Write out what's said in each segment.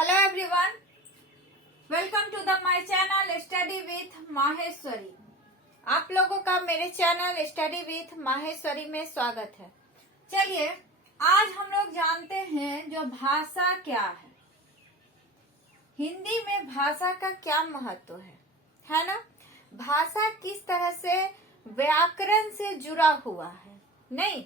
Hello everyone, welcome to the my channel study with Maheshwari. आप लोगों का मेरे चैनल स्टडी विथ माहेश्वरी में स्वागत है। चलिए, आज हम लोग जानते हैं जो भाषा क्या है, हिंदी में भाषा का क्या महत्व है ना। भाषा किस तरह से व्याकरण से जुड़ा हुआ है। नहीं,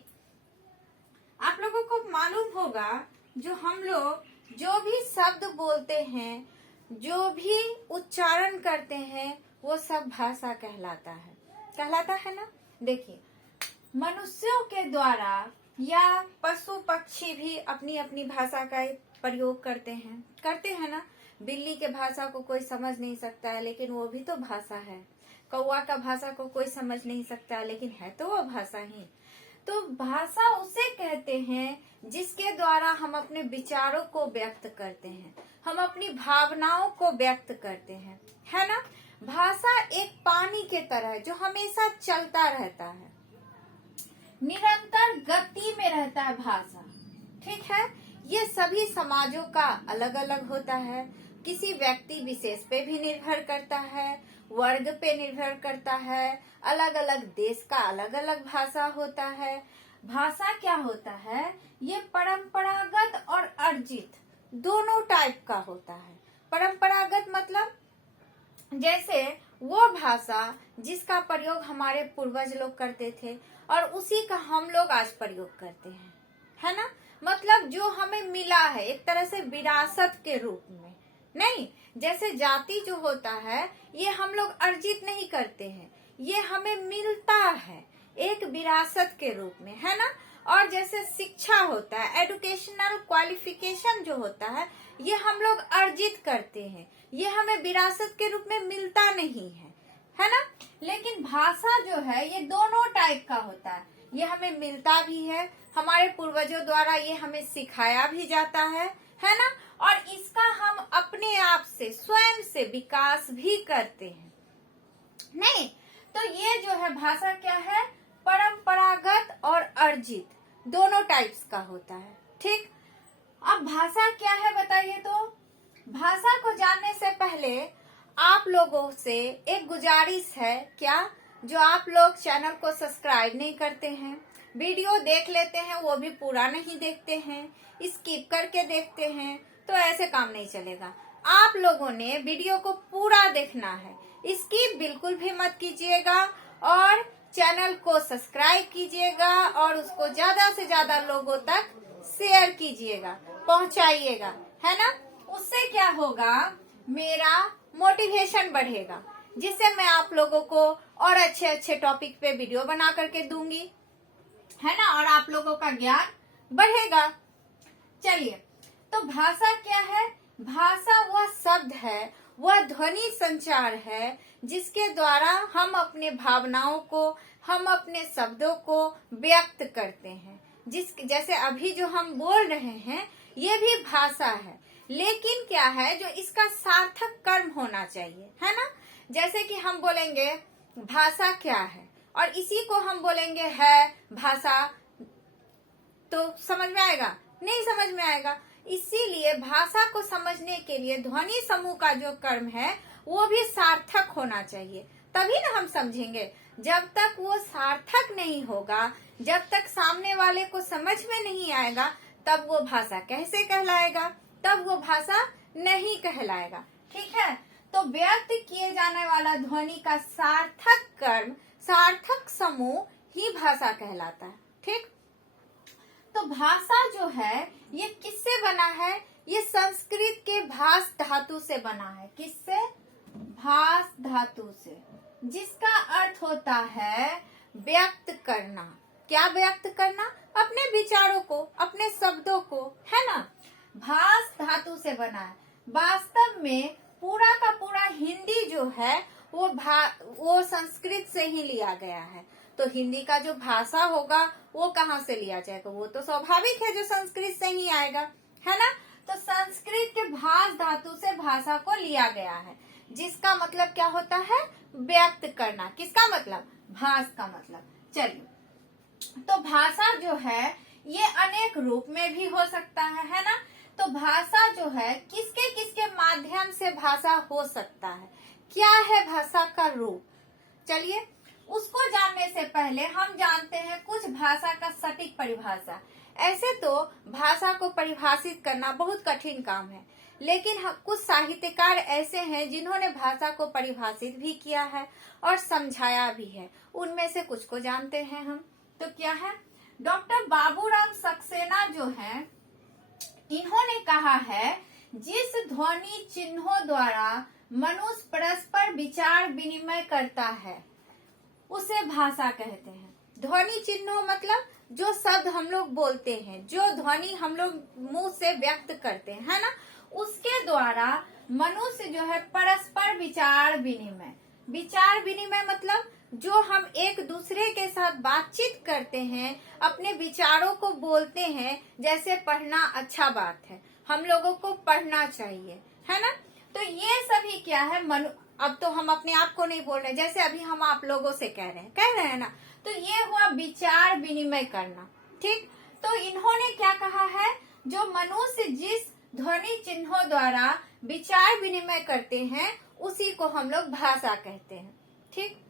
आप लोगों को मालूम होगा जो हम लोग जो भी शब्द बोलते हैं, जो भी उच्चारण करते हैं, वो सब भाषा कहलाता है ना। देखिए, मनुष्यों के द्वारा या पशु पक्षी भी अपनी अपनी भाषा का प्रयोग करते हैं ना। बिल्ली के भाषा को कोई समझ नहीं सकता है, लेकिन वो भी तो भाषा है। कौवा का भाषा को कोई समझ नहीं सकता, लेकिन है तो वो भाषा ही। तो भाषा उसे कहते हैं जिसके द्वारा हम अपने विचारों को व्यक्त करते हैं, हम अपनी भावनाओं को व्यक्त करते हैं, है ना। भाषा एक पानी के तरह है जो हमेशा चलता रहता है, निरंतर गति में रहता है भाषा। ठीक है, ये सभी समाजों का अलग अलग होता है, किसी व्यक्ति विशेष पे भी निर्भर करता है, वर्ग पे निर्भर करता है, अलग अलग देश का अलग अलग भाषा होता है। भाषा क्या होता है, ये परंपरागत और अर्जित दोनों टाइप का होता है। परंपरागत मतलब जैसे वो भाषा जिसका प्रयोग हमारे पूर्वज लोग करते थे और उसी का हम लोग आज प्रयोग करते हैं, है ना। मतलब जो हमें मिला है एक तरह से विरासत के रूप में। नहीं, जैसे जाति जो होता है ये हम लोग अर्जित नहीं करते हैं, ये हमें मिलता है एक विरासत के रूप में, है ना। और जैसे शिक्षा होता है, एजुकेशनल क्वालिफिकेशन जो होता है, ये हम लोग अर्जित करते हैं, ये हमें विरासत के रूप में मिलता नहीं है ना। लेकिन भाषा जो है ये दोनों टाइप का होता है, ये हमें मिलता भी है, हमारे पूर्वजों द्वारा ये हमें सिखाया भी जाता है ना। और इसका हम अपने आप से स्वयं से विकास भी करते हैं। नहीं, तो ये जो है भाषा क्या है, परंपरागत और अर्जित दोनों टाइप्स का होता है। ठीक, अब भाषा क्या है बताइए। तो भाषा को जानने से पहले आप लोगों से एक गुजारिश है, क्या जो आप लोग चैनल को सब्सक्राइब नहीं करते हैं, वीडियो देख लेते हैं वो भी पूरा नहीं देखते हैं, स्किप करके देखते हैं, तो ऐसे काम नहीं चलेगा। आप लोगों ने वीडियो को पूरा देखना है, स्किप बिल्कुल भी मत कीजिएगा और चैनल को सब्सक्राइब कीजिएगा और उसको ज्यादा से ज्यादा लोगों तक शेयर कीजिएगा, पहुंचाइएगा, है ना। उससे क्या होगा, मेरा मोटिवेशन बढ़ेगा, जिससे मैं आप लोगों को और अच्छे अच्छे टॉपिक पे वीडियो बना करके दूंगी, है ना, और आप लोगों का ज्ञान बढ़ेगा। चलिए, तो भाषा क्या है। भाषा वह शब्द है, वह ध्वनि संचार है जिसके द्वारा हम अपने भावनाओं को, हम अपने शब्दों को व्यक्त करते हैं। जैसे अभी जो हम बोल रहे हैं ये भी भाषा है, लेकिन क्या है, जो इसका सार्थक कर्म होना चाहिए, है ना। जैसे कि हम बोलेंगे भाषा क्या है और इसी को हम बोलेंगे है भाषा, तो समझ में आएगा? नहीं समझ में आएगा। इसीलिए भाषा को समझने के लिए ध्वनि समूह का जो कर्म है वो भी सार्थक होना चाहिए, तभी ना हम समझेंगे। जब तक वो सार्थक नहीं होगा, जब तक सामने वाले को समझ में नहीं आएगा, तब वो भाषा कैसे कहलाएगा, तब वो भाषा नहीं कहलाएगा। ठीक है, तो व्यक्त किए जाने वाला ध्वनि का सार्थक कर्म, सार्थक समूह ही भाषा कहलाता है। ठीक, तो भाषा जो है ये किससे बना है, ये संस्कृत के भास धातु से बना है। किससे? भास धातु से, जिसका अर्थ होता है व्यक्त करना। क्या व्यक्त करना? अपने विचारों को, अपने शब्दों को, है ना। भास धातु से बना है। वास्तव में पूरा का पूरा हिंदी जो है वो संस्कृत से ही लिया गया है। तो हिंदी का जो भाषा होगा वो कहाँ से लिया जाएगा, वो तो स्वाभाविक है जो संस्कृत से ही आएगा, है ना। तो संस्कृत के भास धातु से भाषा को लिया गया है, जिसका मतलब क्या होता है, व्यक्त करना। किसका मतलब? भास का मतलब। चलिए, तो भाषा जो है ये अनेक रूप में भी हो सकता है ना। तो भाषा जो है किसके किसके माध्यम से भाषा हो सकता है, क्या है भाषा का रूप, चलिए उसको जानने से पहले हम जानते हैं कुछ भाषा का सटीक परिभाषा। ऐसे तो भाषा को परिभाषित करना बहुत कठिन काम है, लेकिन कुछ साहित्यकार ऐसे हैं जिन्होंने भाषा को परिभाषित भी किया है और समझाया भी है। उनमें से कुछ को जानते हैं हम। तो क्या है, डॉक्टर बाबूराम सक्सेना जो हैं, इन्होंने कहा है जिस ध्वनि चिन्हों द्वारा मनुष्य परस्पर विचार विनिमय करता है उसे भाषा कहते हैं। ध्वनि चिन्हों मतलब जो शब्द हम लोग बोलते हैं, जो ध्वनि हम लोग मुंह से व्यक्त करते हैं, है ना, उसके द्वारा मनुष्य जो है परस्पर विचार विनिमय मतलब जो हम एक दूसरे के साथ बातचीत करते हैं, अपने विचारों को बोलते हैं। जैसे पढ़ना अच्छा बात है, हम लोगों को पढ़ना चाहिए, है ना। तो ये सभी क्या है, अब तो हम अपने आप को नहीं बोल रहे, जैसे अभी हम आप लोगों से कह रहे हैं ना, तो ये हुआ विचार विनिमय करना, ठीक। तो इन्होंने क्या कहा है, जो मनुष्य जिस ध्वनि चिन्हों द्वारा विचार विनिमय करते हैं उसी को हम लोग भाषा कहते हैं, ठीक।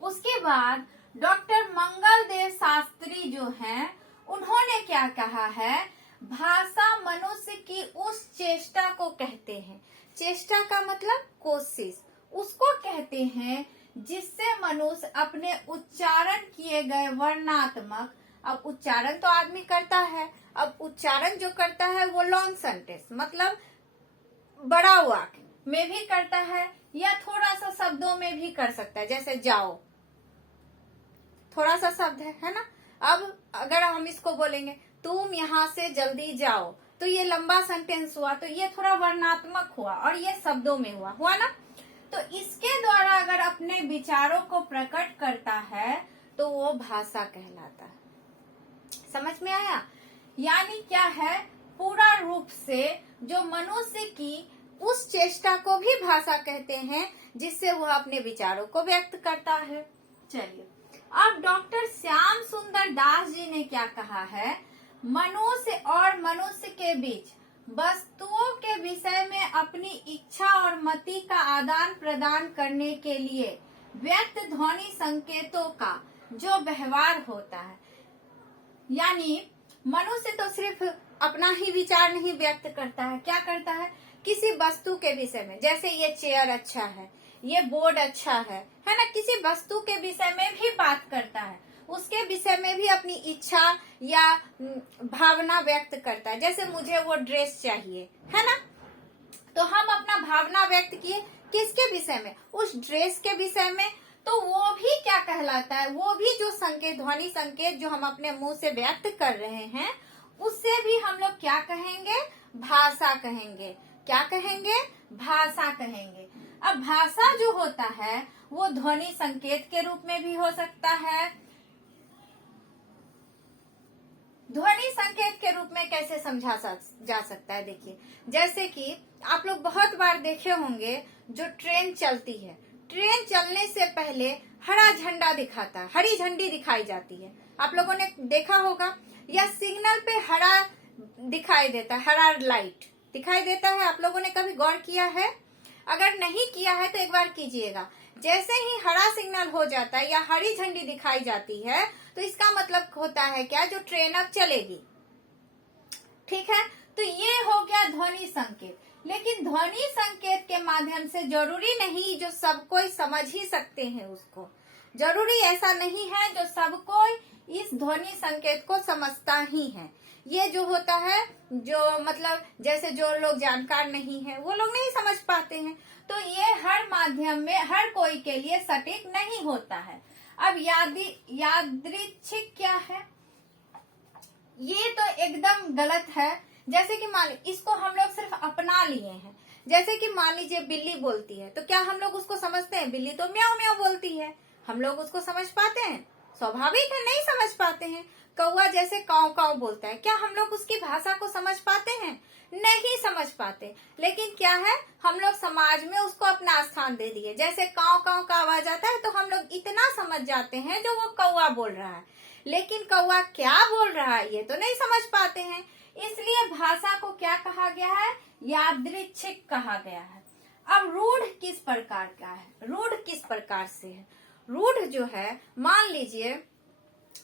उसके बाद डॉक्टर मंगल देव शास्त्री जो हैं, उन्होंने क्या कहा है, भाषा मनुष्य की उस चेष्टा को कहते हैं, चेष्टा का मतलब कोशिश, उसको कहते हैं जिससे मनुष्य अपने उच्चारण किए गए वर्णात्मक, अब उच्चारण तो आदमी करता है, अब उच्चारण जो करता है वो लॉन्ग सेंटेंस मतलब बड़ा वाक्य में भी करता है या थोड़ा सा शब्दों में भी कर सकता है। जैसे जाओ, थोड़ा सा शब्द है ना। अब अगर हम इसको बोलेंगे तुम यहाँ से जल्दी जाओ, तो ये लंबा सेंटेंस हुआ, तो ये थोड़ा वर्णात्मक हुआ और ये शब्दों में हुआ ना। तो इसके द्वारा अगर अपने विचारों को प्रकट करता है तो वो भाषा कहलाता है। समझ में आया? यानी क्या है, पूरा रूप से जो मनुष्य की उस चेष्टा को भी भाषा कहते हैं जिससे वह अपने विचारों को व्यक्त करता है। चलिए, अब डॉक्टर श्याम सुंदर दास जी ने क्या कहा है, मनुष्य और मनुष्य के बीच वस्तुओं के विषय में अपनी इच्छा और मति का आदान प्रदान करने के लिए व्यक्त ध्वनि संकेतों का जो व्यवहार होता है, यानी मनुष्य तो सिर्फ अपना ही विचार नहीं व्यक्त करता है, क्या करता है, किसी वस्तु के विषय में, जैसे ये चेयर अच्छा है, ये बोर्ड अच्छा है ना, किसी वस्तु के विषय में भी बात करता है, उसके विषय में भी अपनी इच्छा या भावना व्यक्त करता है। जैसे मुझे वो ड्रेस चाहिए, है ना, तो हम अपना भावना व्यक्त किए किसके विषय में, उस ड्रेस के विषय में। तो वो भी क्या कहलाता है, वो भी जो संकेत, ध्वनि संकेत जो हम अपने मुंह से व्यक्त कर रहे हैं, उससे भी हम लोग क्या कहेंगे, भाषा कहेंगे। क्या कहेंगे, भाषा कहेंगे। अब भाषा जो होता है वो ध्वनि संकेत के रूप में भी हो सकता है। ध्वनि संकेत के रूप में कैसे समझा जा सकता है, देखिए, जैसे कि आप लोग बहुत बार देखे होंगे, जो ट्रेन चलती है, ट्रेन चलने से पहले हरा झंडा दिखाता है, हरी झंडी दिखाई जाती है, आप लोगों ने देखा होगा, या सिग्नल पे हरा दिखाई देता है, हरा लाइट दिखाई देता है। आप लोगों ने कभी गौर किया है? अगर नहीं किया है तो एक बार कीजिएगा। जैसे ही हरा सिग्नल हो जाता है या हरी झंडी दिखाई जाती है, तो इसका मतलब होता है क्या, जो ट्रेन अब चलेगी, ठीक है। तो ये हो गया ध्वनि संकेत। लेकिन ध्वनि संकेत के माध्यम से जरूरी नहीं जो सब कोई समझ ही सकते हैं उसको, जरूरी ऐसा नहीं है जो सब कोई इस ध्वनि संकेत को समझता ही है। ये जो होता है, जो मतलब जैसे जो लोग जानकार नहीं है वो लोग नहीं समझ पाते हैं, तो ये हर माध्यम में हर कोई के लिए सटीक नहीं होता है। अब यादृच्छिक क्या है, ये तो एकदम गलत है। जैसे कि मान लीजिए इसको हम लोग सिर्फ अपना लिए हैं, जैसे कि मान लीजिए बिल्ली बोलती है, तो क्या हम लोग उसको समझते हैं? बिल्ली तो म्याऊ म्याऊ बोलती है, हम लोग उसको समझ पाते हैं? स्वाभाविक है, नहीं समझ पाते हैं। कौवा जैसे काव काव बोलता है, क्या हम लोग उसकी भाषा को समझ पाते हैं? नहीं समझ पाते। लेकिन क्या है, हम लोग समाज में उसको अपना स्थान दे दिए। जैसे काव काव का आवाज आता है तो हम लोग इतना समझ जाते हैं जो वो कौवा बोल रहा है, लेकिन कौवा क्या बोल रहा है ये तो नहीं समझ पाते हैं। इसलिए भाषा को क्या कहा गया है, यादृच्छिक कहा गया है। अब रूढ़ किस प्रकार का है, रूढ़ किस प्रकार से है? रूढ़ जो है, मान लीजिए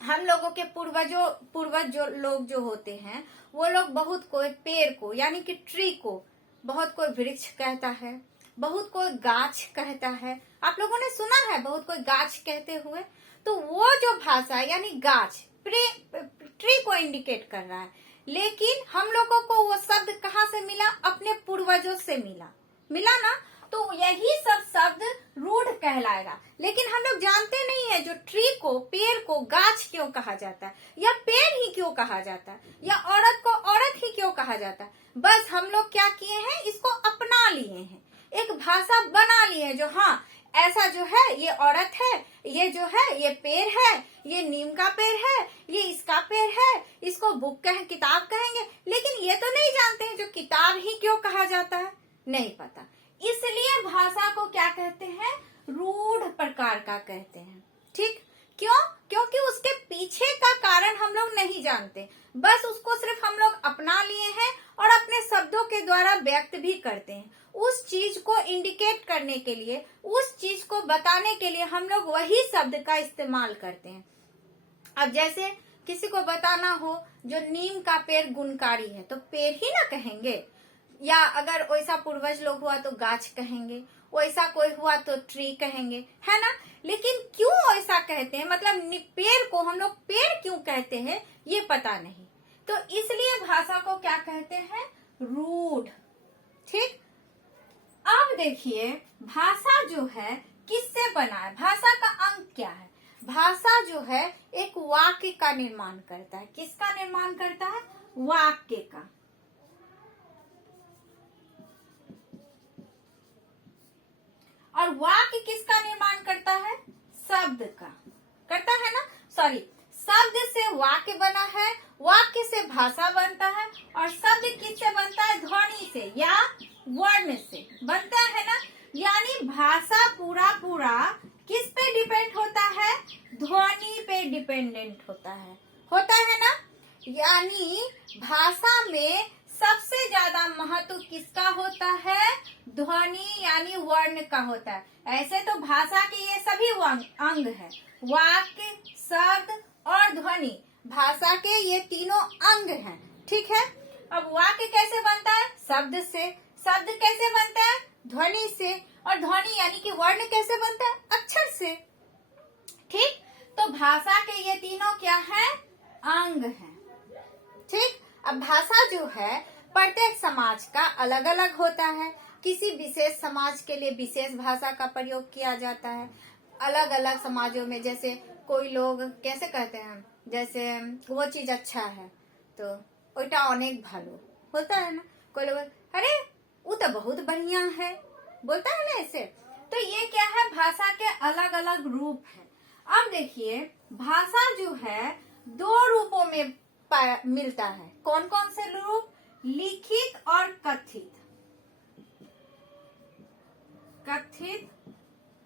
हम लोगों के पूर्वज जो लोग जो होते हैं, वो लोग बहुत कोई पेड़ को यानी कि ट्री को बहुत कोई वृक्ष कहता है, बहुत कोई गाछ कहता है। आप लोगों ने सुना है बहुत कोई गाछ कहते हुए। तो वो जो भाषा है यानी गाछ ट्री को इंडिकेट कर रहा है, लेकिन हम लोगों को वो शब्द कहाँ से मिला? अपने पूर्वजों से मिला ना। तो यही सब शब्द रूढ़ कहलाएगा। लेकिन हम लोग जानते नहीं है जो ट्री को, पेड़ को गाछ क्यों कहा जाता है, या पेड़ ही क्यों कहा जाता है, या औरत को औरत ही क्यों कहा जाता है। बस हम लोग क्या किए हैं, इसको अपना लिए हैं, एक भाषा बना लिए हैं, जो हाँ ऐसा जो है ये औरत है, ये जो है ये पेड़ है, ये नीम का पेड़ है, ये इसका पेड़ है, इसको बुक किताब कहेंगे। लेकिन ये तो नहीं जानते हैं जो किताब ही क्यों कहा जाता है, नहीं पता। इसलिए भाषा को क्या कहते हैं? रूढ़ प्रकार का कहते हैं। ठीक, क्यों? क्योंकि उसके पीछे का कारण हम लोग नहीं जानते, बस उसको सिर्फ हम लोग अपना लिए हैं और अपने शब्दों के द्वारा व्यक्त भी करते हैं। उस चीज को इंडिकेट करने के लिए, उस चीज को बताने के लिए हम लोग वही शब्द का इस्तेमाल करते हैं। अब जैसे किसी को बताना हो जो नीम का पेड़ गुणकारी है, तो पेड़ ही ना कहेंगे, या अगर वैसा पूर्वज लोग हुआ तो गाछ कहेंगे, वैसा कोई हुआ तो ट्री कहेंगे, है ना। लेकिन क्यों ऐसा कहते हैं, मतलब पेड़ को हम लोग पेड़ क्यों कहते हैं ये पता नहीं। तो इसलिए भाषा को क्या कहते हैं? रूढ़। ठीक, अब देखिए भाषा जो है किससे बना है, भाषा का अंग क्या है? भाषा जो है एक वाक्य का निर्माण करता है। किसका निर्माण करता है? वाक्य का। और वाक्य किसका निर्माण करता है? शब्द का करता है ना। सॉरी, शब्द से वाक्य बना है, वाक्य से भाषा बनता है, और शब्द किससे बनता है? ध्वनि से या वर्ण से बनता है ना। यानी भाषा पूरा किस पे डिपेंड होता है? ध्वनि पे डिपेंडेंट होता है ना। यानी भाषा में सबसे ज्यादा महत्व किसका होता है? ध्वनि यानी वर्ण का होता है। ऐसे तो भाषा के ये सभी अंग है, वाक्य, शब्द और ध्वनि, भाषा के ये तीनों अंग हैं। ठीक है। अब वाक्य कैसे बनता है? शब्द से। शब्द कैसे बनता है? ध्वनि से। और ध्वनि यानी कि वर्ण कैसे बनता है? अक्षर से। ठीक, तो भाषा के ये तीनों क्या है? अंग हैं। ठीक, अब भाषा जो है प्रत्येक समाज का अलग अलग होता है। किसी विशेष समाज के लिए विशेष भाषा का प्रयोग किया जाता है। अलग अलग समाजों में जैसे कोई लोग कैसे कहते हैं, जैसे वो चीज अच्छा है तो ओटा अनेक भालो होता है ना। कोई लोग अरे वो तो बहुत बढ़िया है बोलता है ना ऐसे। तो ये क्या है? भाषा के अलग अलग रूप है। अब देखिए भाषा जो है दो रूपों में मिलता है। कौन कौन से रूप? लिखित और कथित। कथित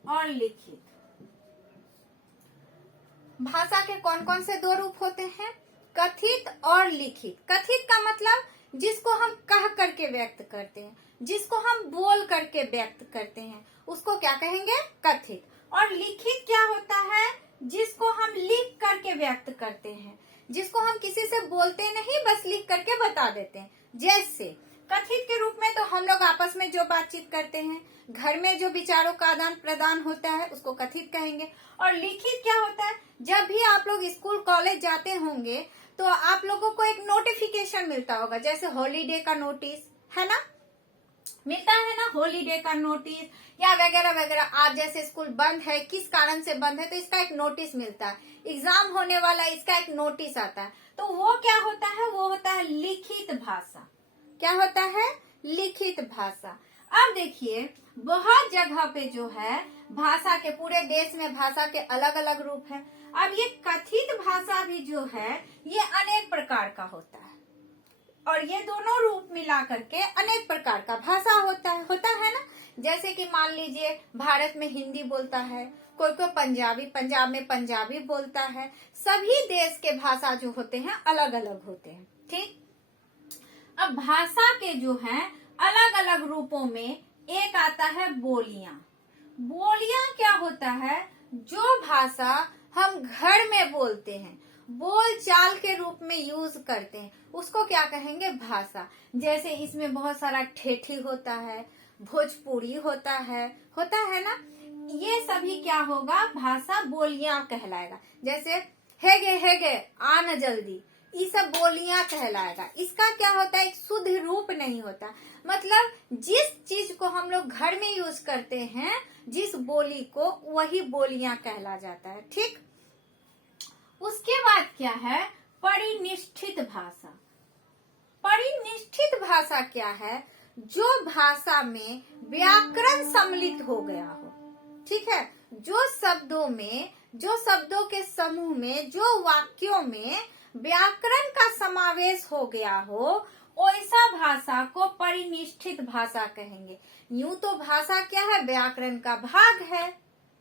और लिखित। भाषा के कौन कौन से दो रूप होते हैं? कथित और लिखित। कथित का मतलब जिसको हम कह करके व्यक्त करते हैं, जिसको हम बोल करके व्यक्त करते हैं, उसको क्या कहेंगे? कथित। और लिखित क्या होता है? जिसको हम लिख करके व्यक्त करते हैं, जिसको हम किसी से बोलते नहीं, बस लिख करके बता देते हैं। जैसे कथित के रूप में तो हम लोग आपस में जो बातचीत करते हैं, घर में जो विचारों का आदान प्रदान होता है, उसको कथित कहेंगे। और लिखित क्या होता है? जब भी आप लोग स्कूल कॉलेज जाते होंगे तो आप लोगों को एक नोटिफिकेशन मिलता होगा, जैसे हॉलीडे का नोटिस है ना, मिलता है ना, हॉलीडे का नोटिस या वगैरह वगैरह। आज जैसे स्कूल बंद है, किस कारण से बंद है, तो इसका एक नोटिस मिलता है। एग्जाम होने वाला, इसका एक नोटिस आता है। तो वो क्या होता है? वो होता है लिखित भाषा। क्या होता है? लिखित भाषा। अब देखिए बहुत जगह पे जो है भाषा के, पूरे देश में भाषा के अलग अलग रूप है। अब ये कथित भाषा भी जो है ये अनेक प्रकार का होता है, और ये दोनों रूप मिला करके अनेक प्रकार का भाषा होता है ना। जैसे कि मान लीजिए भारत में हिंदी बोलता है, कोई पंजाबी, पंजाब में पंजाबी बोलता है। सभी देश के भाषा जो होते हैं अलग अलग होते हैं। ठीक, अब भाषा के जो हैं अलग अलग रूपों में एक आता है बोलियां। बोलियां क्या होता है? जो भाषा हम घर में बोलते हैं, बोल चाल के रूप में यूज करते हैं, उसको क्या कहेंगे? भाषा। जैसे इसमें बहुत सारा ठेठी होता है, भोजपुरी होता है ना, ये सभी क्या होगा? भाषा बोलियां कहलाएगा। जैसे हेगे आ न जल्दी, ये सब बोलियां कहलाएगा। इसका क्या होता है? एक शुद्ध रूप नहीं होता। मतलब जिस चीज को हम लोग घर में यूज करते हैं, जिस बोली को, वही बोलियां कहला जाता है। ठीक। उसके बाद क्या है? परिनिष्ठित भाषा। परिनिष्ठित भाषा क्या है? जो भाषा में व्याकरण सम्मिलित हो गया हो। ठीक है। जो शब्दों के समूह में, जो वाक्यों में व्याकरण का समावेश हो गया हो, ऐसा भाषा को परिनिष्ठित भाषा कहेंगे। यूं तो भाषा क्या है? व्याकरण का भाग है।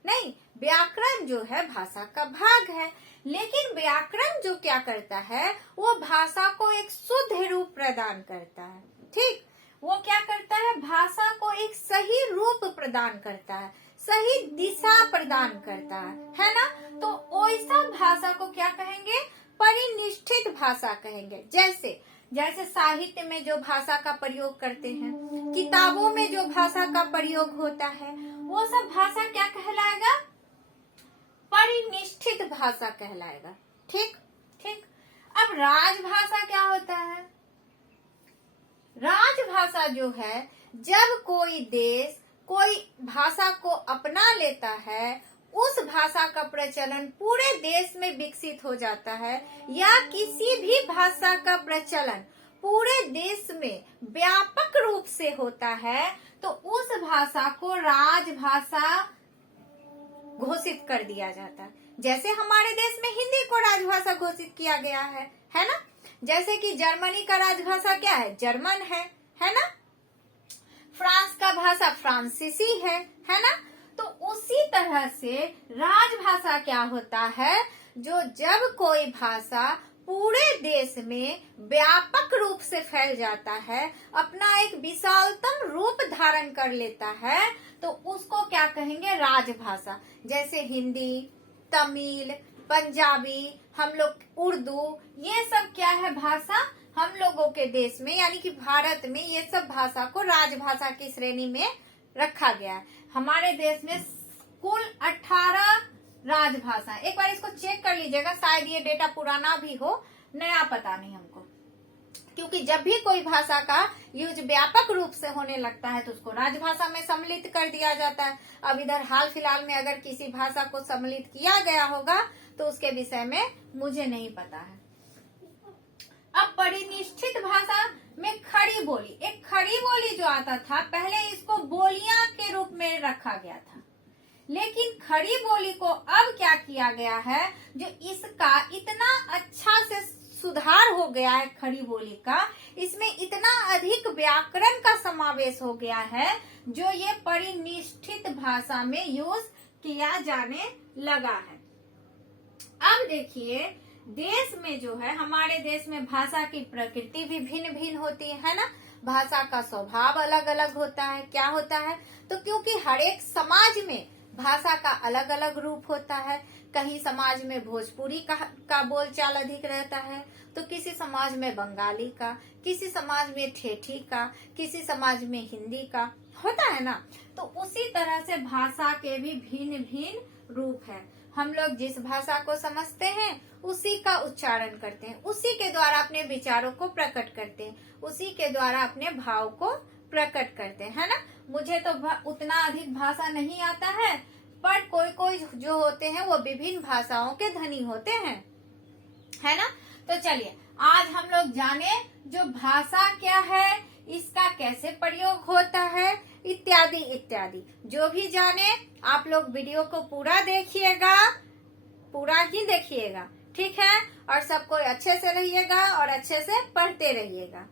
नहीं, व्याकरण जो है भाषा का भाग है, लेकिन व्याकरण जो क्या करता है, वो भाषा को एक शुद्ध रूप प्रदान करता है। ठीक। वो क्या करता है? भाषा को एक सही रूप प्रदान करता है, सही दिशा प्रदान करता है ना। तो ऐसा भाषा को क्या कहेंगे? परिनिष्ठित भाषा कहेंगे। जैसे साहित्य में जो भाषा का प्रयोग करते हैं, किताबों में जो भाषा का प्रयोग होता है, वो सब भाषा क्या कहलाएगा? परिनिष्ठित भाषा कहलाएगा। ठीक। अब राजभाषा क्या होता है? राजभाषा जो है, जब कोई देश कोई भाषा को अपना लेता है, उस भाषा का प्रचलन पूरे देश में विकसित हो जाता है, या किसी भी भाषा का प्रचलन पूरे देश में व्यापक रूप से होता है, तो उस भाषा को राजभाषा घोषित कर दिया जाता है। जैसे हमारे देश में हिंदी को राजभाषा घोषित किया गया है ना। जैसे कि जर्मनी का राजभाषा क्या है? जर्मन है ना। फ्रांस का भाषा फ्रांसीसी है ना। तो उसी तरह से राजभाषा क्या होता है? जब कोई भाषा पूरे देश में व्यापक रूप से फैल जाता है, अपना एक विशालतम रूप धारण कर लेता है, तो उसको क्या कहेंगे? राजभाषा। जैसे हिंदी, तमिल, पंजाबी, हम लोग उर्दू, ये सब क्या है? भाषा हम लोगों के देश में, यानी कि भारत में, ये सब भाषा को राजभाषा की श्रेणी में रखा गया है। हमारे देश में कुल 18 राजभाषा। एक बार इसको चेक कर लीजिएगा, शायद ये डेटा पुराना भी हो, नया पता नहीं हमको, क्योंकि जब भी कोई भाषा का यूज व्यापक रूप से होने लगता है, तो उसको राजभाषा में सम्मिलित कर दिया जाता है। अब इधर हाल फिलहाल में अगर किसी भाषा को सम्मिलित किया गया होगा, तो उसके विषय में मुझे नहीं पता है। अब परिनिष्ठित भाषा में खड़ी बोली, एक खड़ी बोली जो आता था, पहले इसको बोलियां के रूप में रखा गया था, लेकिन खड़ी बोली को अब क्या किया गया है? जो इसका इतना अच्छा से सुधार हो गया है खड़ी बोली का, इसमें इतना अधिक व्याकरण का समावेश हो गया है, जो ये परिनिष्ठित भाषा में यूज किया जाने लगा है। अब देखिए, देश में जो है, हमारे देश में भाषा की प्रकृति भी भिन्न भिन्न होती है ना। भाषा का स्वभाव अलग अलग होता है। क्या होता है? तो क्योंकि हर एक समाज में भाषा का अलग अलग रूप होता है। कहीं समाज में भोजपुरी का बोलचाल अधिक रहता है, तो किसी समाज में बंगाली का, किसी समाज में ठेठी का, किसी समाज में हिंदी का होता है ना। तो उसी तरह से भाषा के भी भिन्न भिन्न रूप है। हम लोग जिस भाषा को समझते हैं, उसी का उच्चारण करते हैं, उसी के द्वारा अपने विचारों को प्रकट करते हैं, उसी के द्वारा अपने भाव को प्रकट करते हैं, है ना। मुझे तो उतना अधिक भाषा नहीं आता है, पर कोई कोई जो होते हैं वो विभिन्न भाषाओं के धनी होते हैं, है ना। तो चलिए, आज हम लोग जाने जो भाषा क्या है, इसका कैसे प्रयोग होता है, इत्यादि इत्यादि। जो भी जाने, आप लोग वीडियो को पूरा देखिएगा, पूरा ही देखिएगा, ठीक है। और सब कोई अच्छे से रहिएगा और अच्छे से पढ़ते रहिएगा।